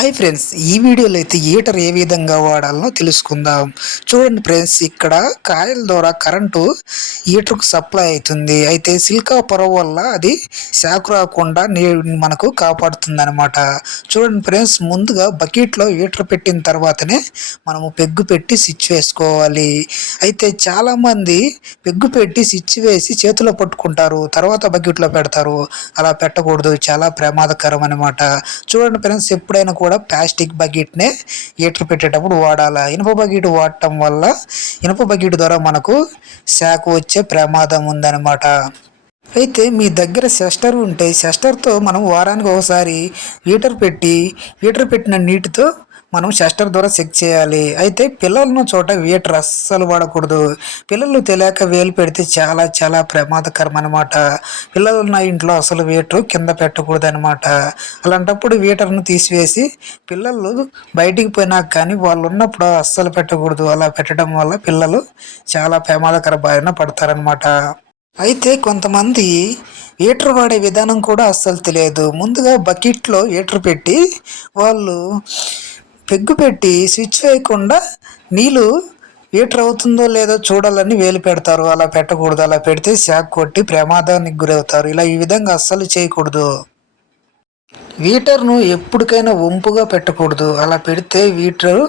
Hi friends ఈ వీడియోలో అయితే హీటర్ ఏ విధంగా వాడాలనో తెలుసుకుందాం. చూడండి ఫ్రెండ్స్ ఇక్కడ కాయల ద్వారా కరెంటు హీటర్కు సప్లై అవుతుంది. అయితే సిల్కా పొర వల్ల అది షాక్ రాకుండా నీ మనకు కాపాడుతుంది అనమాట చూడండి ఫ్రెండ్స్ ముందుగా బకెట్లో హీటర్ పెట్టిన తర్వాతనే మనము పెగ్గు పెట్టి స్విచ్ వేసుకోవాలి. అయితే చాలామంది పెగ్గు పెట్టి స్విచ్ వేసి చేతిలో పట్టుకుంటారు తర్వాత బకెట్లో పెడతారు. అలా పెట్టకూడదు చాలా ప్రమాదకరం అనమాట చూడండి ఫ్రెండ్స్ ఎప్పుడైనా కూడా ప్లాస్టిక్ బకెట్నే హీటర్ పెట్టేటప్పుడు వాడాలి. ఇనుప బకెట్ వాడటం వల్ల ఇనుప బకెట్ ద్వారా మనకు శాఖ వచ్చే ప్రమాదం ఉందన్నమాట. అయితే మీ దగ్గర సెస్టర్ ఉంటే సెస్టర్తో మనం వారానికి ఒకసారి హీటర్ పెట్టి హీటర్ పెట్టిన నీటితో మనం సిస్టర్ ద్వారా చెక్ చేయాలి. అయితే పిల్లలను చోట వీటర్ అస్సలు వాడకూడదు. పిల్లలు తెలియక వేలు పెడితే చాలా చాలా ప్రమాదకరం అనమాట పిల్లలు ఉన్న ఇంట్లో అసలు వేటర్ కింద పెట్టకూడదు అనమాట అలాంటప్పుడు వీటర్ను తీసివేసి పిల్లలు బయటికి పోయినా కానీ వాళ్ళు ఉన్నప్పుడు అస్సలు పెట్టకూడదు. అలా పెట్టడం వల్ల పిల్లలు చాలా ప్రమాదకర బారిన పడతారనమాట అయితే కొంతమంది హీటర్ వాడే విధానం కూడా అస్సలు తెలియదు. ముందుగా బకెట్లో హీటర్ పెట్టి వాళ్ళు పెగ్గు పెట్టి స్విచ్ వేయకుండా నీళ్ళు హీటర్ అవుతుందో లేదో చూడాలని వేలు పెడతారు. అలా పెట్టకూడదు. అలా పెడితే షాక్ కొట్టి ప్రమాదానికి గురవుతారు. ఇలా ఈ విధంగా అస్సలు చేయకూడదు. వీటర్ను ఎప్పటికైనా వంపుగా పెట్టకూడదు. అలా పెడితే వీటర్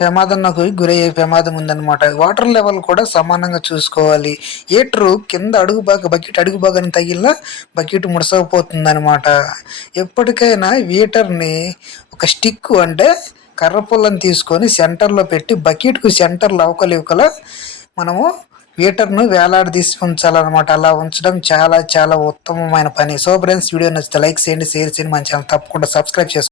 ప్రమాదంకు గురయ్యే ప్రమాదం ఉందన్నమాట. వాటర్ లెవెల్ కూడా సమానంగా చూసుకోవాలి. హీటరు కింద అడుగు బాగా బకెట్ అడుగు బాగాని తగిలిన బకెట్ ముడసకపోతుంది అనమాట ఎప్పటికైనా వీటర్ని ఒక స్టిక్ అంటే కర్ర పుల్లని తీసుకొని సెంటర్లో పెట్టి బకెట్కు సెంటర్లో అవకలివకల మనము వీటర్ను వేలాడదీసి ఉంచాలన్నమాట. అలా ఉంచడం చాలా చాలా ఉత్తమమైన పని. సో ఫ్రెండ్స్ వీడియో నచ్చితే లైక్ చేయండి షేర్ చేయండి. మన ఛానల్ తప్పకుండా సబ్స్క్రైబ్ చేసుకోండి.